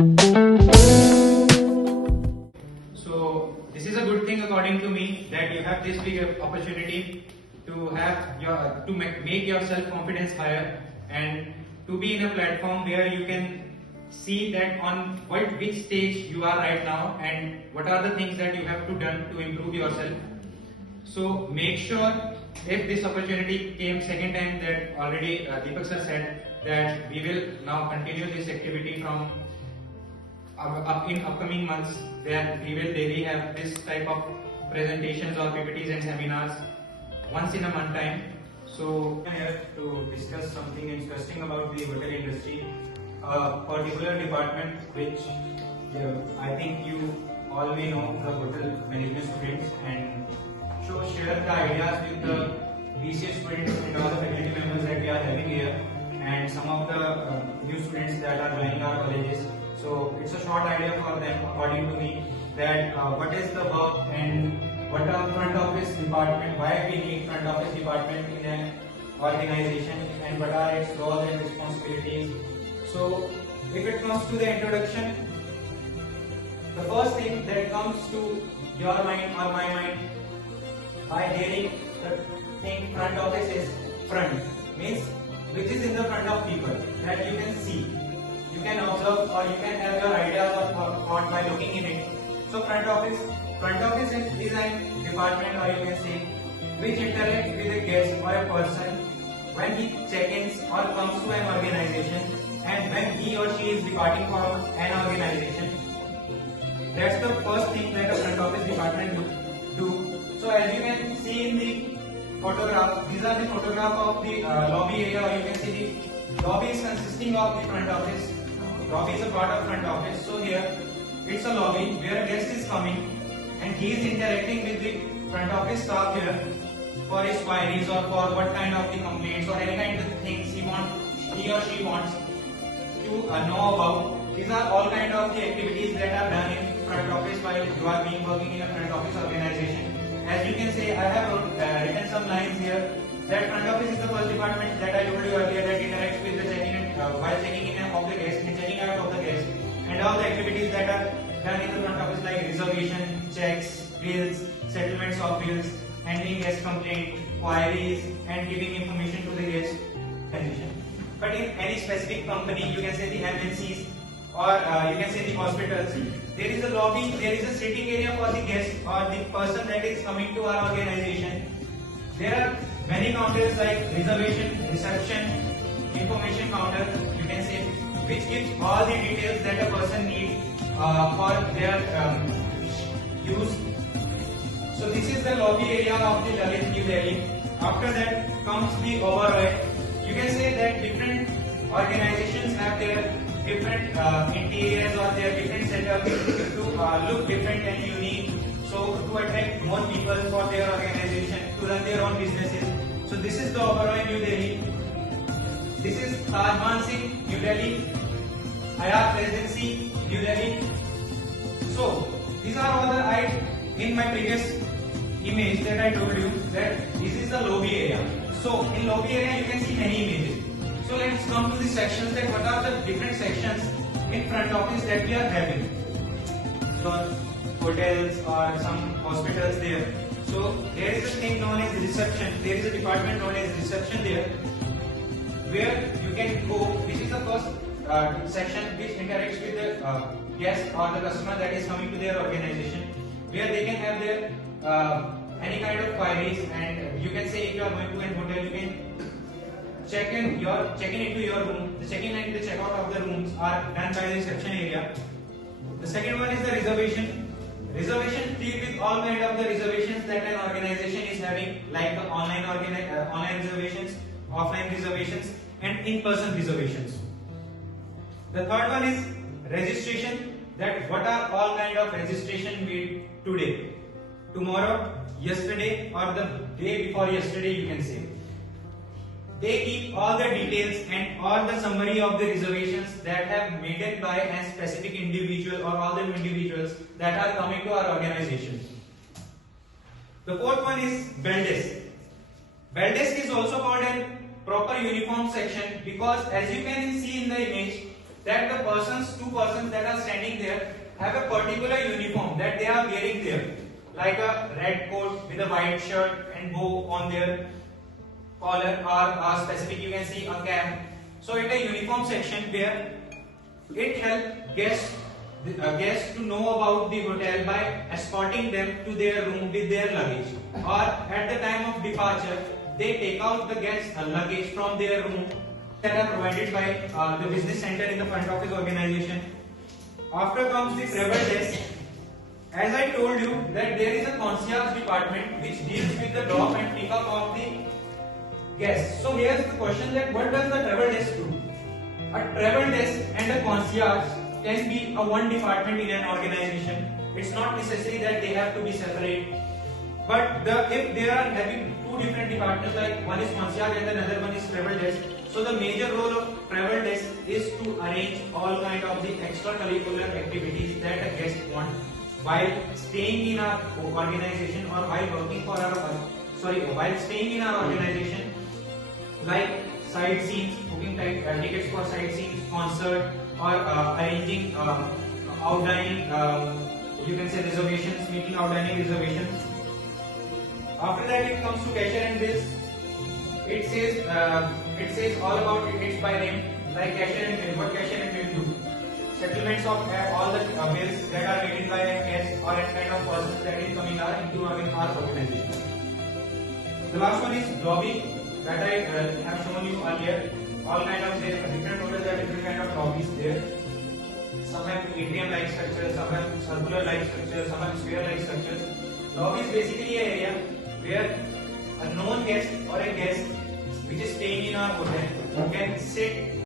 So this is a good thing according to me, that you have this big opportunity to have make your self confidence higher, and to be in a platform where you can see that on which stage you are right now and what are the things that you have to done to improve yourself. So make sure, if this opportunity came second time, that already Deepak sir said that we will now continue this activity from in upcoming months, that we will daily have this type of presentations or PPTs and seminars once in a month time. So I'm here to discuss something interesting about the hotel industry, a particular department which I think you all may know, the hotel management students, and so share the ideas with the BCA students and all the faculty members that we are having here, and some of the new students that are joining our colleges. So it's a short idea for them, according to me, that what is the work and what are front office department, why we need front office department in an organization, and what are its roles and responsibilities. So if it comes to the introduction, the first thing that comes to your mind or my mind by hearing the thing front office is front, means which is in the front of people, that you can see, you can observe, or you can have your ideas or thought by looking in it. So front office is a department, or you can say, which interacts with a guest or a person when he check-ins or comes to an organization, and when he or she is departing from an organization. That's the first thing that a front office department do. So as you can see in the photograph, these are the photograph of the lobby area, or you can see the lobby is consisting of the front office. Lobby is a part of front office. So here it's a lobby where a guest is coming, and he is interacting with the front office staff here for his queries, or for what kind of the complaints or any kind of things he or she wants to know about. These are all kind of the activities that are done in front office while you are being working in a front office organization. As you can say, I have written some lines here, that front office is the first department that I told you earlier, that interacts with the checking while checking in of the guest and checking out of the guest, and all the activities that are done in the front office, like reservation, checks, bills, settlements of bills, handling guest complaint, queries, and giving information to the guest. But in any specific company, you can say the MNCs, or you can say the hospitals, there is a lobby, there is a sitting area for the guest or the person that is coming to our organization. There are many counters like reservation, reception, information counter, you can say, which gives all the details that a person needs for their use. So this is the lobby area of the Lalit New Delhi. After that comes the overhead. You can say that different organizations have their different interiors or their different setup to look different and unique. So to attract more people for their organization, to run their own businesses. So this is the Oberoi New Delhi. This is Taj Mansingh, New Delhi. Hyatt Residency, New Delhi. So these are all the in my previous image that I told you, that this is the lobby area. So in lobby area you can see many images. So let's come to the sections, that what are the different sections in front office that we are having. So hotels or some hospitals there. So there is a thing known as reception. There is a department known as reception there, where you can go. This is the first section which interacts with the guest or the customer that is coming to their organization, where they can have their any kind of queries, and you can say, if you are going to an hotel, you can check in into your room. The check-in and the check-out of the rooms are done by the reception area. The second one is the reservation. Reservation deal with all kind of the reservations that an organization is having, like the online reservations, offline reservations, and in-person reservations. The third one is registration, that what are all kind of registration made today, tomorrow, yesterday, or the day before yesterday, you can say. They keep all the details and all the summary of the reservations that have made it by a specific individual or all the individuals that are coming to our organization. The fourth one is bell desk. Bell desk is also called a proper uniform section, because as you can see in the image, that the two persons that are here have a particular uniform that they are wearing there, like a red coat with a white shirt and bow on their collar, or specific you can see a cap. So it a uniform section where it helps guests to know about the hotel by escorting them to their room with their luggage, or at the time of departure they take out the guests' luggage from their room that are provided by the business center in the front office organization. After comes the travel desk. As I told you that there is a concierge department which deals with the drop and pick up of the guests. So here's the question, that what does the travel desk do? A travel desk and a concierge can be a one department in an organization. It's not necessary that they have to be separate. But if they are having two different departments, like one is concierge and another one is travel desk, so the major role of travel desk is to arrange all kind of the extracurricular activities that a guest want while staying in our organization, or while working for while staying in our organization, like sightseeing, booking tickets for sightseeing, concert, or arranging outdining, you can say reservations, making outdining reservations. After that it comes to cashier and bills. It says all about it. It's by name, like cashier and bill. What cashier and bill do? Settlements of all the bills that are made by a guest or any kind of person that is coming into our organization. The last one is lobby, that I have shown you earlier. All kind of different hotels have different kind of lobbies there. Some have atrium-like structures, some have circular-like structures, some have sphere-like structures. Lobby is basically an area where a known guest or a guest which is staying in our hotel can sit